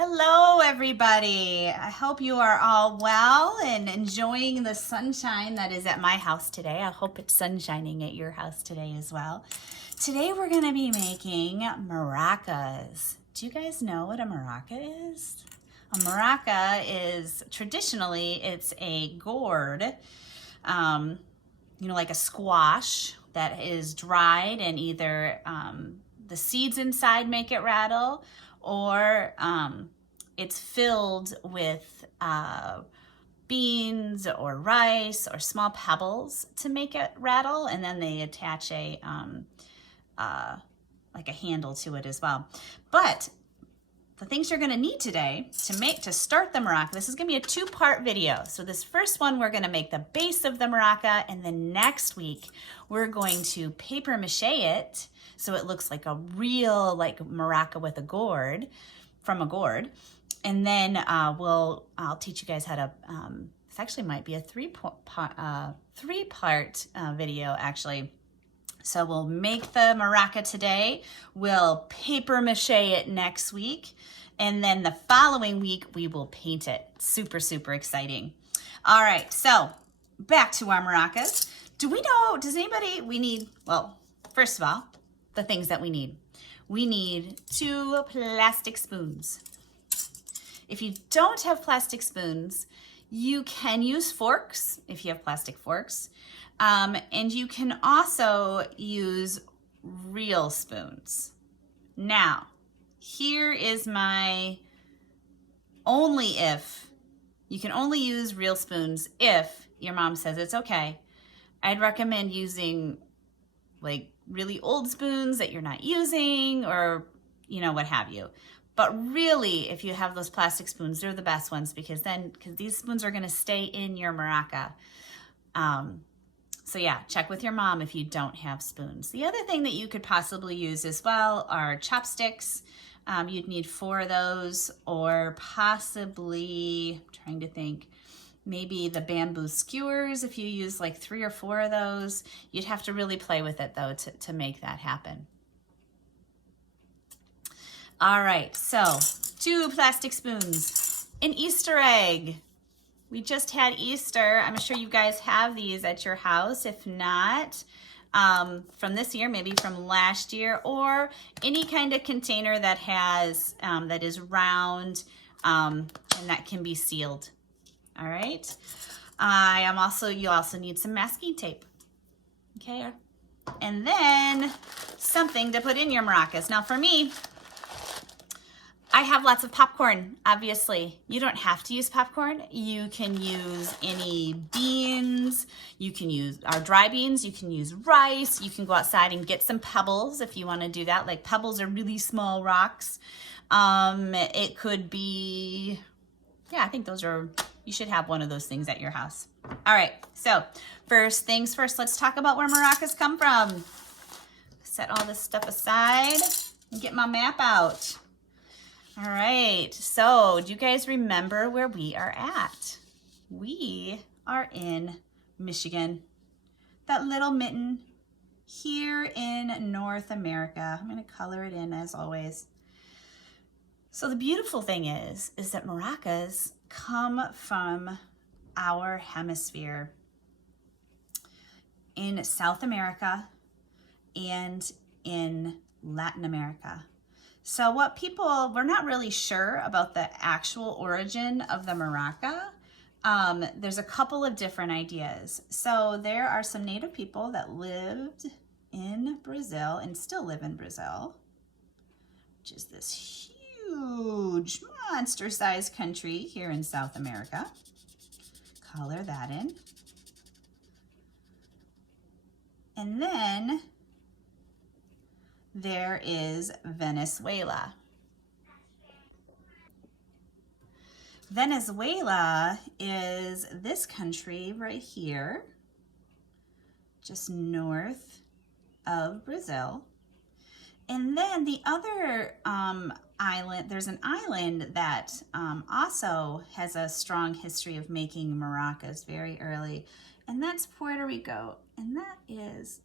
Hello, everybody. I hope you are all well and enjoying the sunshine that is at my house today. I hope it's sunshining at your house today as well. Today we're going to be making maracas. Do you guys know what a maraca is? A maraca is traditionally, it's a gourd, like a squash that is dried, and either the seeds inside make it rattle, or it's filled with beans or rice or small pebbles to make it rattle, and then they attach a like a handle to it as well. But the things you're going to need today to start the maraca, this is going to be a two-part video. So this first one, we're going to make the base of the maraca, and then next week we're going to paper mache it so it looks like a real maraca with a gourd, from a gourd. And then I'll teach you guys how to, this actually might be a three-part video actually. So we'll make the maraca today, we'll paper mache it next week, and then the following week we will paint it. Super, super exciting. All right, so back to our maracas. Does anybody, well, first of all, the things that we need. We need 2 plastic spoons. If you don't have plastic spoons, you can use forks if you have plastic forks. And you can also use real spoons. Now, here is my only if. You can only use real spoons if your mom says it's okay. I'd recommend using like really old spoons that you're not using, or what have you. But really, if you have those plastic spoons, they're the best ones, because these spoons are gonna stay in your maraca. So yeah, check with your mom if you don't have spoons. The other thing that you could possibly use as well are chopsticks. You'd need 4 of those, or possibly, I'm trying to think, maybe the bamboo skewers. If you use like 3 or 4 of those, you'd have to really play with it though to make that happen. All right, so 2 plastic spoons, an Easter egg. We just had Easter. I'm sure you guys have these at your house. If not, from this year, maybe from last year, or any kind of container that has that is round and that can be sealed. All right. You also need some masking tape. Okay. And then something to put in your maracas. Now for me, I have lots of popcorn, obviously. You don't have to use popcorn. You can use any beans. You can use our dry beans. You can use rice. You can go outside and get some pebbles if you want to do that. Like, pebbles are really small rocks. It could be, yeah, I think you should have one of those things at your house. All right, so first things first, let's talk about where maracas come from. Set all this stuff aside and get my map out. All right, so do you guys remember where we are at? We are in Michigan, that little mitten here in North America. I'm gonna color it in as always. So the beautiful thing is that maracas come from our hemisphere in South America and in Latin America. So we're not really sure about the actual origin of the maraca. There's a couple of different ideas. So there are some native people that lived in Brazil and still live in Brazil, which is this huge monster-sized country here in South America. Color that in. And then there is Venezuela. Venezuela is this country right here, just north of Brazil. And then the other island, there's an island that also has a strong history of making maracas very early, and that's Puerto Rico. And that is,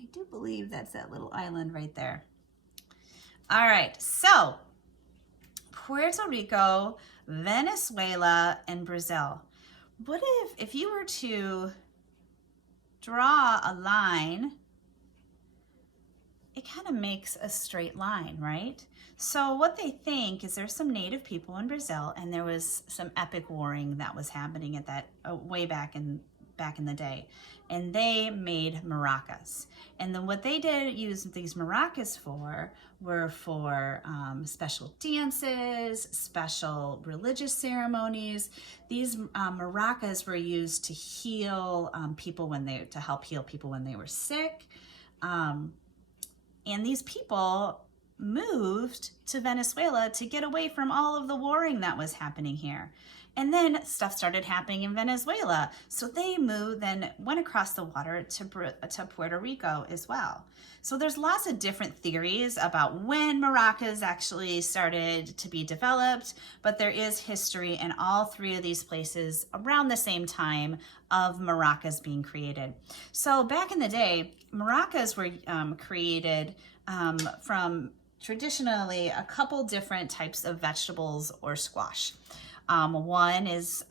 I do believe that's that little island right there. All right, so Puerto Rico, Venezuela, and Brazil. What if you were to draw a line, it kind of makes a straight line, right? So what they think is there's some native people in Brazil, and there was some epic warring that was happening at that way back in the day, and they made maracas. And then what they did use these maracas for were for special dances, special religious ceremonies. These maracas were used to heal people to help heal people when they were sick. And these people moved to Venezuela to get away from all of the warring that was happening here. And then stuff started happening in Venezuela. So they then went across the water to Puerto Rico as well. So there's lots of different theories about when maracas actually started to be developed, but there is history in all three of these places around the same time of maracas being created. So back in the day, maracas were created from traditionally a couple different types of vegetables or squash. One is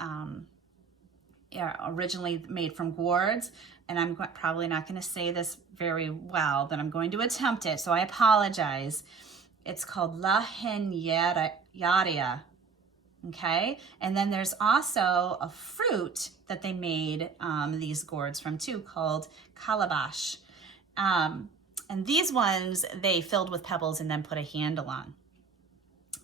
originally made from gourds, and I'm probably not going to say this very well, but I'm going to attempt it, so I apologize. It's called la Yaria, okay? And then there's also a fruit that they made these gourds from too, called calabash. And these ones they filled with pebbles and then put a handle on.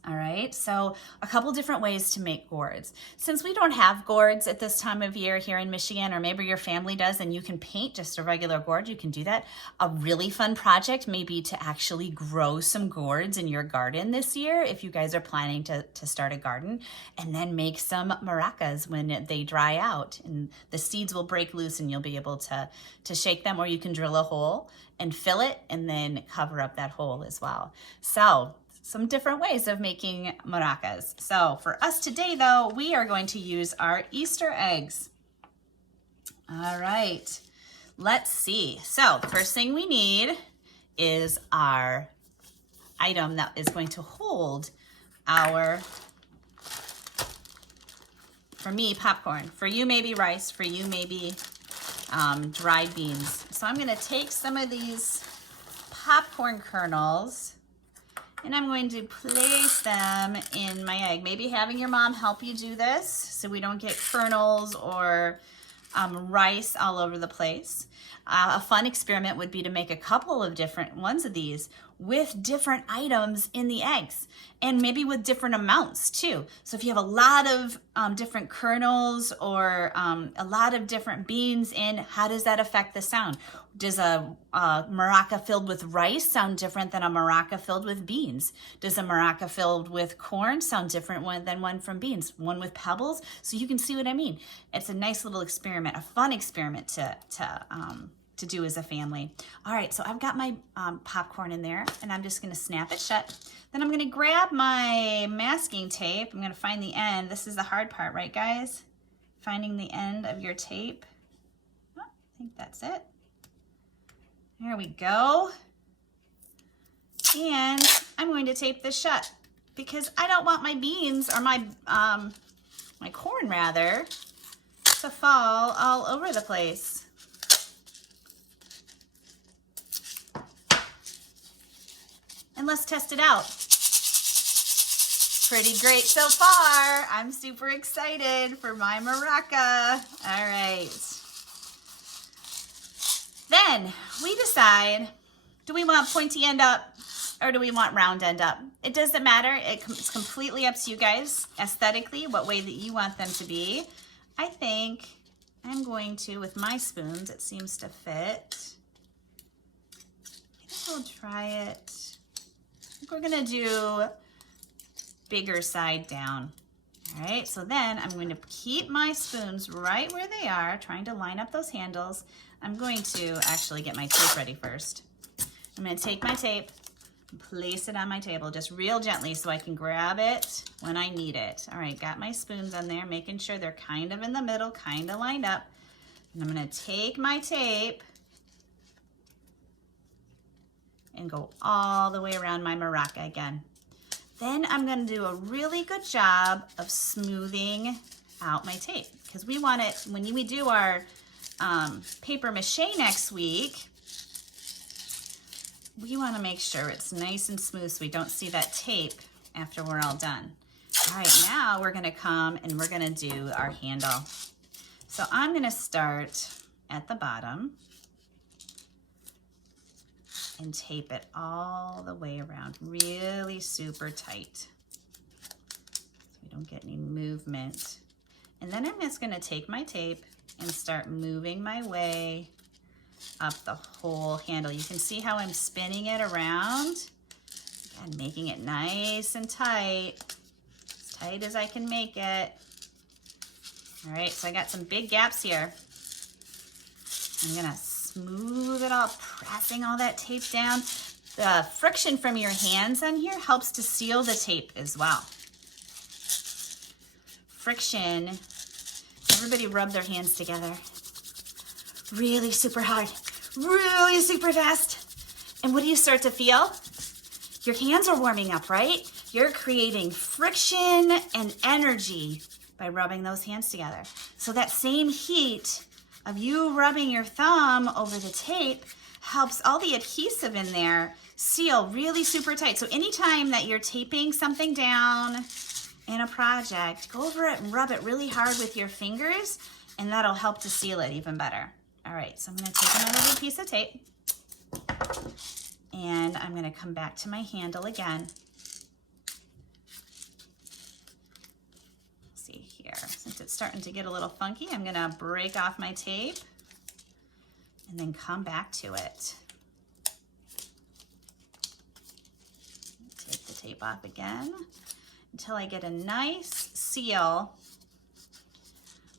All right, so a couple different ways to make gourds. Since we don't have gourds at this time of year here in Michigan, or maybe your family does and you can paint just a regular gourd, you can do that. A really fun project may be to actually grow some gourds in your garden this year if you guys are planning to start a garden, and then make some maracas when they dry out. And the seeds will break loose and you'll be able to shake them, or you can drill a hole and fill it and then cover up that hole as well. So some different ways of making maracas. So for us today though, we are going to use our Easter eggs. All right, let's see. So the first thing we need is our item that is going to hold our, for me, popcorn. For you, maybe rice. For you, maybe dried beans. So I'm gonna take some of these popcorn kernels and I'm going to place them in my egg. Maybe having your mom help you do this so we don't get kernels or rice all over the place. A fun experiment would be to make a couple of different ones of these with different items in the eggs, and maybe with different amounts too. So if you have a lot of different kernels or a lot of different beans in, how does that affect the sound? Does a maraca filled with rice sound different than a maraca filled with beans? Does a maraca filled with corn sound different than one from beans? One with pebbles? So you can see what I mean. It's a nice little experiment, a fun experiment to do as a family. All right, so I've got my popcorn in there, and I'm just gonna snap it shut. Then I'm gonna grab my masking tape. I'm gonna find the end. This is the hard part, right guys? Finding the end of your tape. Oh, I think that's it. There we go. And I'm going to tape this shut because I don't want my beans, or my corn rather, to fall all over the place. And let's test it out. Pretty great so far. I'm super excited for my maraca. All right. Then we decide, do we want pointy end up or do we want round end up? It doesn't matter. It's completely up to you guys aesthetically, what way that you want them to be. I think I'm going to, with my spoons, it seems to fit. I guess we'll try it. I think we're gonna do bigger side down. All right, so then I'm going to keep my spoons right where they are, trying to line up those handles. I'm going to actually get my tape ready first. I'm gonna take my tape and place it on my table, just real gently so I can grab it when I need it. All right, got my spoons on there, making sure they're kind of in the middle, kind of lined up. And I'm gonna take my tape and go all the way around my maraca again. Then I'm going to do a really good job of smoothing out my tape, because we want it, when we do our paper mache next week, we want to make sure it's nice and smooth so we don't see that tape after we're all done. All right, now we're going to come and we're going to do our handle. So I'm going to start at the bottom and tape it all the way around, really super tight, so we don't get any movement. And then I'm just going to take my tape and start moving my way up the whole handle. You can see how I'm spinning it around and making it nice and tight, as tight as I can make it. All right, so I got some big gaps here. I'm gonna smooth it all, pressing all that tape down. The friction from your hands on here helps to seal the tape as well. Friction, everybody rub their hands together. Really super hard, really super fast. And what do you start to feel? Your hands are warming up, right? You're creating friction and energy by rubbing those hands together. So that same heat of you rubbing your thumb over the tape helps all the adhesive in there seal really super tight. So anytime that you're taping something down in a project, go over it and rub it really hard with your fingers, and that'll help to seal it even better. All right, so I'm gonna take another piece of tape and I'm gonna come back to my handle again. See here, since it's starting to get a little funky, I'm gonna break off my tape and then come back to it. Take the tape off again until I get a nice seal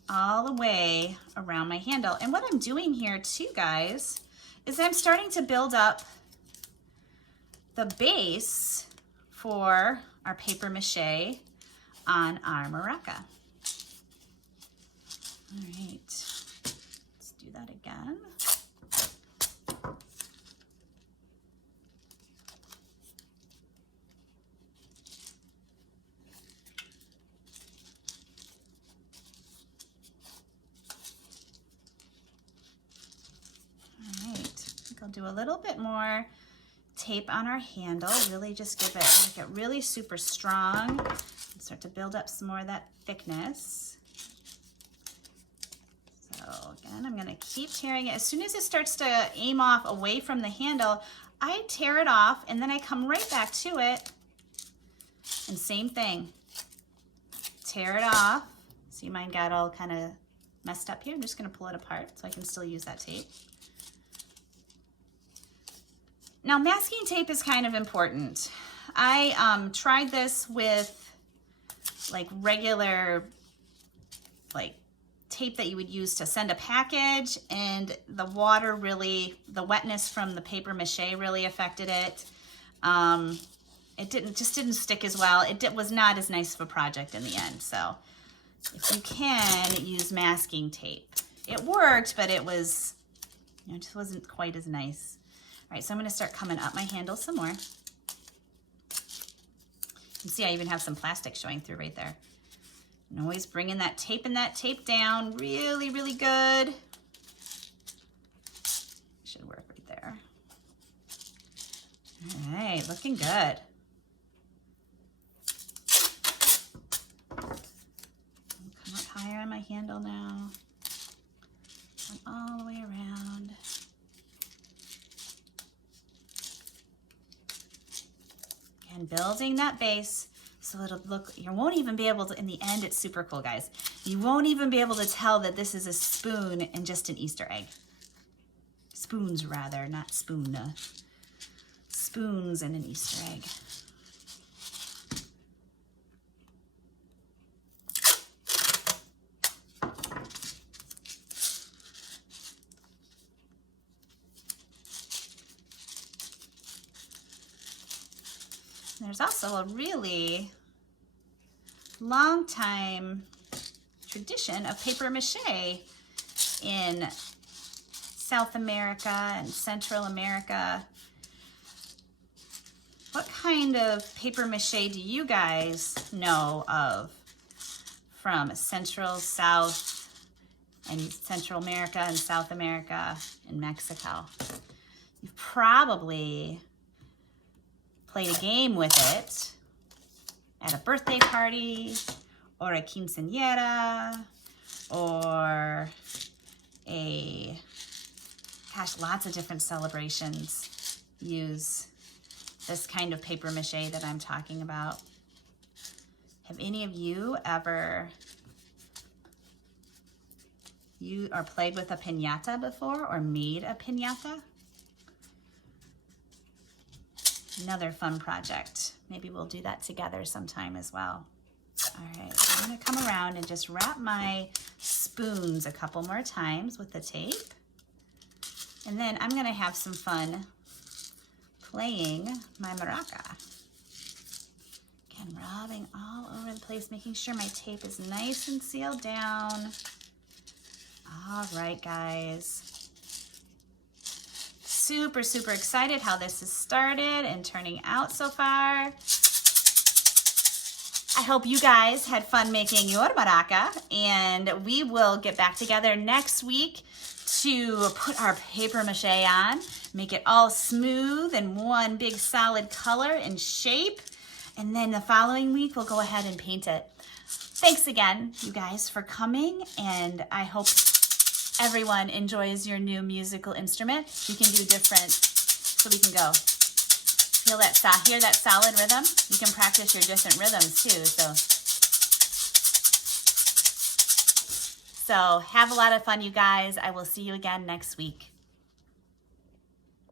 all the way around my handle. And what I'm doing here too, guys, is I'm starting to build up the base for our paper mache on our Maraca. All right, let's do that again. I'll do a little bit more tape on our handle, really just give it, make it really super strong, and start to build up some more of that thickness. So again, I'm gonna keep tearing it. As soon as it starts to aim off away from the handle, I tear it off and then I come right back to it, and same thing, tear it off. See, mine got all kind of messed up here. I'm just gonna pull it apart so I can still use that tape. Now, masking tape is kind of important. I tried this with like regular tape that you would use to send a package, and the water really, the wetness from the paper mache really affected it. It just didn't stick as well. It was not as nice of a project in the end. So if you can, use masking tape. It worked, but it was, it just wasn't quite as nice. All right, so I'm gonna start coming up my handle some more. You can see I even have some plastic showing through right there. And always bringing that tape and that tape down really, really good. Should work right there. All right, looking good. Come up higher on my handle now. Come all the way around. And building that base so it'll look, you won't even be able to, in the end, it's super cool, guys. You won't even be able to tell that this is a spoon and just an Easter egg. Spoons, rather, not spoon. Spoons and an Easter egg. There's also a really long time tradition of paper mache in South America and Central America. What kind of paper mache do you guys know of from Central, South, and Central America and South America and Mexico? You've probably played a game with it at a birthday party or a quinceañera or lots of different celebrations use this kind of paper mache that I'm talking about. Have any of you ever played with a piñata before or made a piñata? Another fun project. Maybe we'll do that together sometime as well. All right, I'm gonna come around and just wrap my spoons a couple more times with the tape. And then I'm gonna have some fun playing my maraca. Again, rubbing all over the place, making sure my tape is nice and sealed down. All right, guys. Super, super excited how this has started and turning out so far. I hope you guys had fun making your maraca, and we will get back together next week to put our paper mache on, make it all smooth and one big solid color and shape. And then the following week, we'll go ahead and paint it. Thanks again, you guys, for coming, and I hope everyone enjoys your new musical instrument. You can do different, so we can go. Hear that solid rhythm? You can practice your different rhythms too. So have a lot of fun, you guys. I will see you again next week.